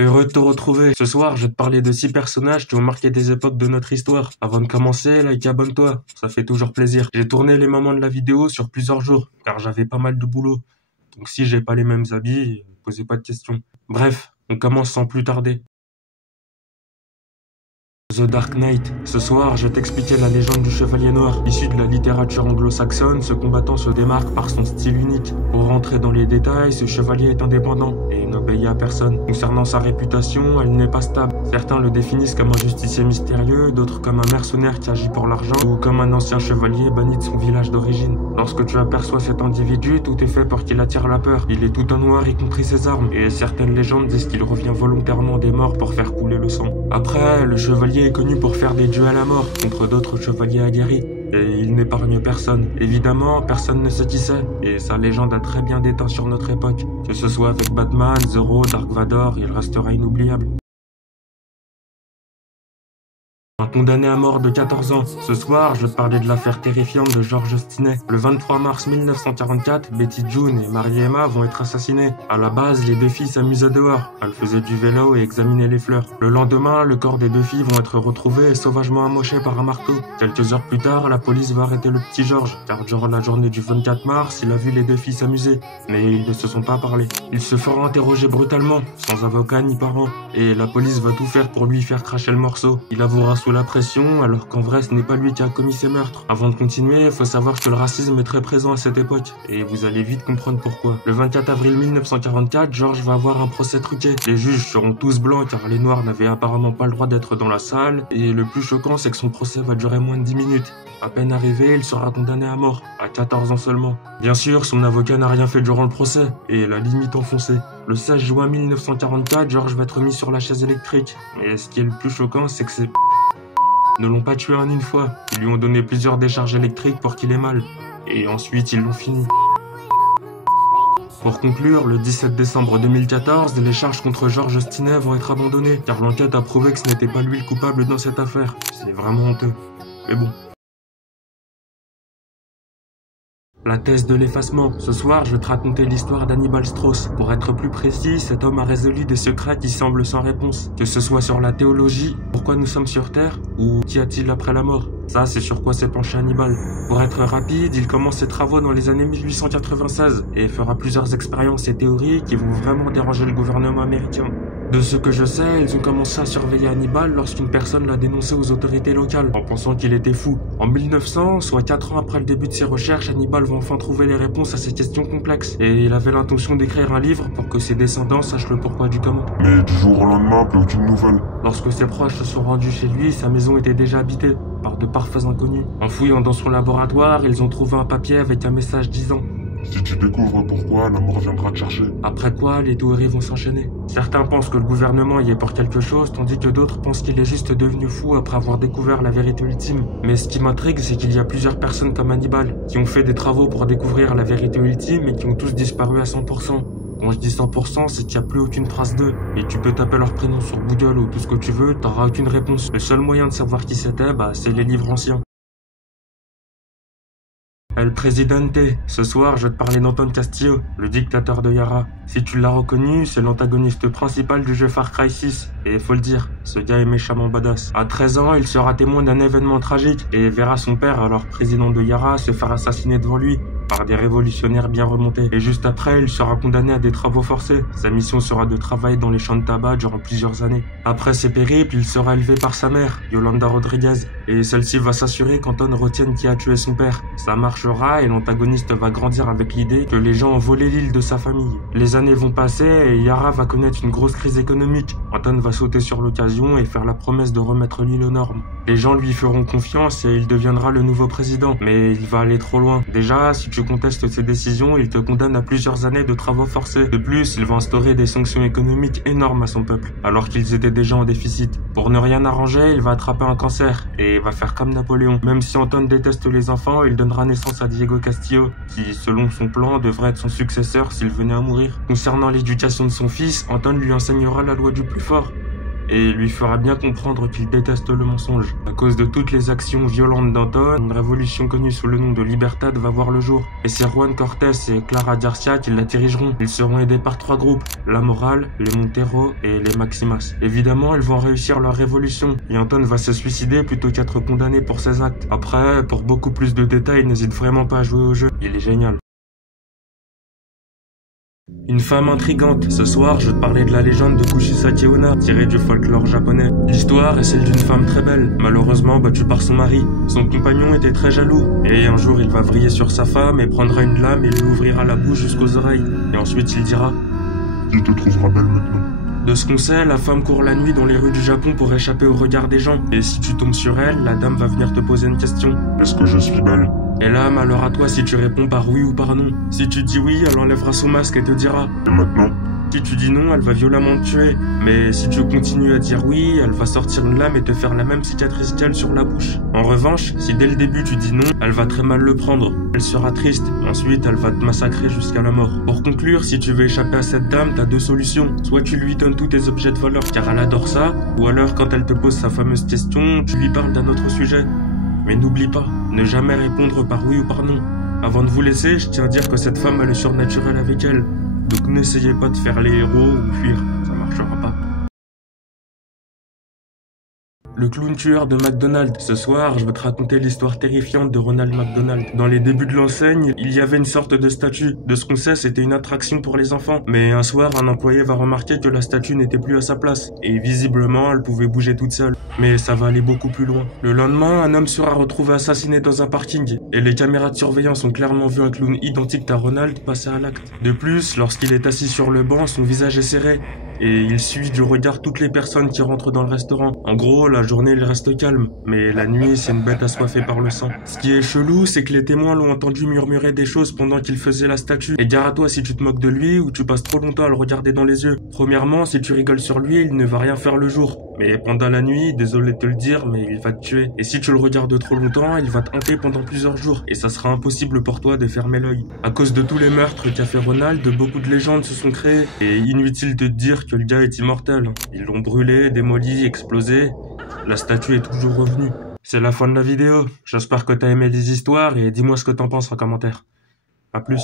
Heureux de te retrouver. Ce soir, je vais te parler de 6 personnages qui ont marqué des époques de notre histoire. Avant de commencer, like et abonne-toi. Ça fait toujours plaisir. J'ai tourné les moments de la vidéo sur plusieurs jours, car j'avais pas mal de boulot. Donc si j'ai pas les mêmes habits, posez pas de questions. Bref, on commence sans plus tarder. The Dark Knight. Ce soir, je vais t'expliquer la légende du Chevalier Noir. Issu de la littérature anglo-saxonne, ce combattant se démarque par son style unique. Pour rentrer dans les détails, ce chevalier est indépendant et n'obéit à personne. Concernant sa réputation, elle n'est pas stable. Certains le définissent comme un justicier mystérieux, d'autres comme un mercenaire qui agit pour l'argent, ou comme un ancien chevalier banni de son village d'origine. Lorsque tu aperçois cet individu, tout est fait pour qu'il attire la peur. Il est tout en noir, y compris ses armes, et certaines légendes disent qu'il revient volontairement des morts pour faire couler le sang. Après, le chevalier est connu pour faire des duels à mort contre d'autres chevaliers aguerris, et il n'épargne personne. Évidemment, personne ne sait qui c'est, et sa légende a très bien déteint sur notre époque. Que ce soit avec Batman, Zoro, Dark Vador, il restera inoubliable. Un condamné à mort de 14 ans. Ce soir, je vais te parler de l'affaire terrifiante de George Stinney. Le 23 mars 1944, Betty June et Marie Emma vont être assassinées. À la base, les deux filles s'amusaient dehors. Elles faisaient du vélo et examinaient les fleurs. Le lendemain, le corps des deux filles vont être retrouvés et sauvagement amochés par un marteau. Quelques heures plus tard, la police va arrêter le petit George, car durant la journée du 24 mars, il a vu les deux filles s'amuser. Mais ils ne se sont pas parlé. Il se fera interroger brutalement, sans avocat ni parents. Et la police va tout faire pour lui faire cracher le morceau. Il avouera sous la pression, alors qu'en vrai ce n'est pas lui qui a commis ces meurtres. Avant de continuer, il faut savoir que le racisme est très présent à cette époque, et vous allez vite comprendre pourquoi. Le 24 avril 1944, George va avoir un procès truqué. Les juges seront tous blancs car les noirs n'avaient apparemment pas le droit d'être dans la salle, et le plus choquant c'est que son procès va durer moins de 10 minutes. À peine arrivé, il sera condamné à mort, à 14 ans seulement. Bien sûr, son avocat n'a rien fait durant le procès, et la limite enfoncée. Le 16 juin 1944, George va être mis sur la chaise électrique. Et ce qui est le plus choquant, c'est que ces ne l'ont pas tué en une fois. Ils lui ont donné plusieurs décharges électriques pour qu'il ait mal. Et ensuite, ils l'ont fini. Pour conclure, le 17 décembre 2014, les charges contre George Stinney vont être abandonnées, car l'enquête a prouvé que ce n'était pas lui le coupable dans cette affaire. C'est vraiment honteux. Mais bon. La thèse de l'effacement. Ce soir, je vais te raconter l'histoire d'Hannibal Strauss. Pour être plus précis, cet homme a résolu des secrets qui semblent sans réponse. Que ce soit sur la théologie, pourquoi nous sommes sur Terre, ou qu'y a-t-il après la mort. Ça, c'est sur quoi s'est penché Hannibal. Pour être rapide, il commence ses travaux dans les années 1896 et fera plusieurs expériences et théories qui vont vraiment déranger le gouvernement américain. De ce que je sais, ils ont commencé à surveiller Hannibal lorsqu'une personne l'a dénoncé aux autorités locales, en pensant qu'il était fou. En 1900, soit 4 ans après le début de ses recherches, Hannibal va enfin trouver les réponses à ces questions complexes. Et il avait l'intention d'écrire un livre pour que ses descendants sachent le pourquoi du comment. Mais du jour au lendemain, plus aucune nouvelle. Lorsque ses proches se sont rendus chez lui, sa maison était déjà habitée par de parfaits inconnus. En fouillant dans son laboratoire, ils ont trouvé un papier avec un message disant: Si tu découvres pourquoi, la mort viendra te chercher. Après quoi, les théories vont s'enchaîner. Certains pensent que le gouvernement y est pour quelque chose, tandis que d'autres pensent qu'il est juste devenu fou après avoir découvert la vérité ultime. Mais ce qui m'intrigue, c'est qu'il y a plusieurs personnes comme Hannibal, qui ont fait des travaux pour découvrir la vérité ultime et qui ont tous disparu à 100%. Quand je dis 100%, c'est qu'il n'y a plus aucune trace d'eux. Et tu peux taper leur prénom sur Google ou tout ce que tu veux, t'auras aucune réponse. Le seul moyen de savoir qui c'était, c'est les livres anciens. El Presidente. Ce soir, je vais te parler d'Anton Castillo, le dictateur de Yara. Si tu l'as reconnu, c'est l'antagoniste principal du jeu Far Cry 6. Et faut le dire, ce gars est méchamment badass. À 13 ans, il sera témoin d'un événement tragique et verra son père, alors président de Yara, se faire assassiner devant lui par des révolutionnaires bien remontés. Et juste après, il sera condamné à des travaux forcés. Sa mission sera de travailler dans les champs de tabac durant plusieurs années. Après ces périples, il sera élevé par sa mère, Yolanda Rodriguez, et celle-ci va s'assurer qu'Anton retienne qui a tué son père. Ça marchera et l'antagoniste va grandir avec l'idée que les gens ont volé l'île de sa famille. Les années vont passer et Yara va connaître une grosse crise économique. Anton va sauter sur l'occasion et faire la promesse de remettre l'île aux normes. Les gens lui feront confiance et il deviendra le nouveau président. Mais il va aller trop loin. Déjà, si tu contestes ses décisions, il te condamne à plusieurs années de travaux forcés. De plus, il va instaurer des sanctions économiques énormes à son peuple, alors qu'ils étaient déjà en déficit. Pour ne rien arranger, il va attraper un cancer et va faire comme Napoléon. Même si Anton déteste les enfants, il donnera naissance à Diego Castillo, qui, selon son plan, devrait être son successeur s'il venait à mourir. Concernant l'éducation de son fils, Anton lui enseignera la loi du plus fort. et lui fera bien comprendre qu'il déteste le mensonge. À cause de toutes les actions violentes d'Anton, une révolution connue sous le nom de Libertad va voir le jour. Et c'est Juan Cortés et Clara Garcia qui la dirigeront. Ils seront aidés par 3 groupes, la Moral, les Montero et les Maximas. Évidemment, ils vont réussir leur révolution, et Anton va se suicider plutôt qu'être condamné pour ses actes. Après, pour beaucoup plus de détails, n'hésite vraiment pas à jouer au jeu, il est génial. Une femme intrigante. Ce soir, je vais te parler de la légende de Kushisaki Onna, tirée du folklore japonais. L'histoire est celle d'une femme très belle, malheureusement battue par son mari. Son compagnon était très jaloux, et un jour il va vriller sur sa femme et prendra une lame et lui ouvrira la bouche jusqu'aux oreilles. Et ensuite il dira « Qui te trouvera belle maintenant ?» De ce qu'on sait, la femme court la nuit dans les rues du Japon pour échapper au regard des gens. Et si tu tombes sur elle, la dame va venir te poser une question. Est-ce que je suis belle? Et là, malheur à toi si tu réponds par oui ou par non. Si tu dis oui, elle enlèvera son masque et te dira. Et maintenant? Si tu dis non, elle va violemment te tuer. Mais si tu continues à dire oui, elle va sortir une lame et te faire la même cicatrice qu'elle sur la bouche. En revanche, si dès le début tu dis non, elle va très mal le prendre. Elle sera triste, ensuite elle va te massacrer jusqu'à la mort. Pour conclure, si tu veux échapper à cette dame, t'as 2 solutions. Soit tu lui donnes tous tes objets de valeur car elle adore ça, ou alors quand elle te pose sa fameuse question, tu lui parles d'un autre sujet. Mais n'oublie pas, ne jamais répondre par oui ou par non. Avant de vous laisser, je tiens à dire que cette femme a le surnaturel avec elle. Donc n'essayez pas de faire les héros ou fuir, ça marchera pas. Le clown tueur de McDonald's. Ce soir, je vais te raconter l'histoire terrifiante de Ronald McDonald. Dans les débuts de l'enseigne, il y avait une sorte de statue. De ce qu'on sait, c'était une attraction pour les enfants. Mais un soir, un employé va remarquer que la statue n'était plus à sa place. Et visiblement, elle pouvait bouger toute seule. Mais ça va aller beaucoup plus loin. Le lendemain, un homme sera retrouvé assassiné dans un parking. Et les caméras de surveillance ont clairement vu un clown identique à Ronald passer à l'acte. De plus, lorsqu'il est assis sur le banc, son visage est serré. Et il suit du regard toutes les personnes qui rentrent dans le restaurant. En gros, la journée il reste calme, mais la nuit c'est une bête assoiffée par le sang. Ce qui est chelou, c'est que les témoins l'ont entendu murmurer des choses pendant qu'il faisait la statue. Et gare à toi si tu te moques de lui ou tu passes trop longtemps à le regarder dans les yeux. Premièrement, si tu rigoles sur lui, il ne va rien faire le jour. Mais pendant la nuit, désolé de te le dire, mais il va te tuer. Et si tu le regardes trop longtemps, il va te hanter pendant plusieurs jours. Et ça sera impossible pour toi de fermer l'œil. À cause de tous les meurtres qu'a fait Ronald, beaucoup de légendes se sont créées. Et inutile de te dire que le gars est immortel. Ils l'ont brûlé, démoli, explosé. La statue est toujours revenue. C'est la fin de la vidéo. J'espère que t'as aimé les histoires et dis-moi ce que t'en penses en commentaire. À plus.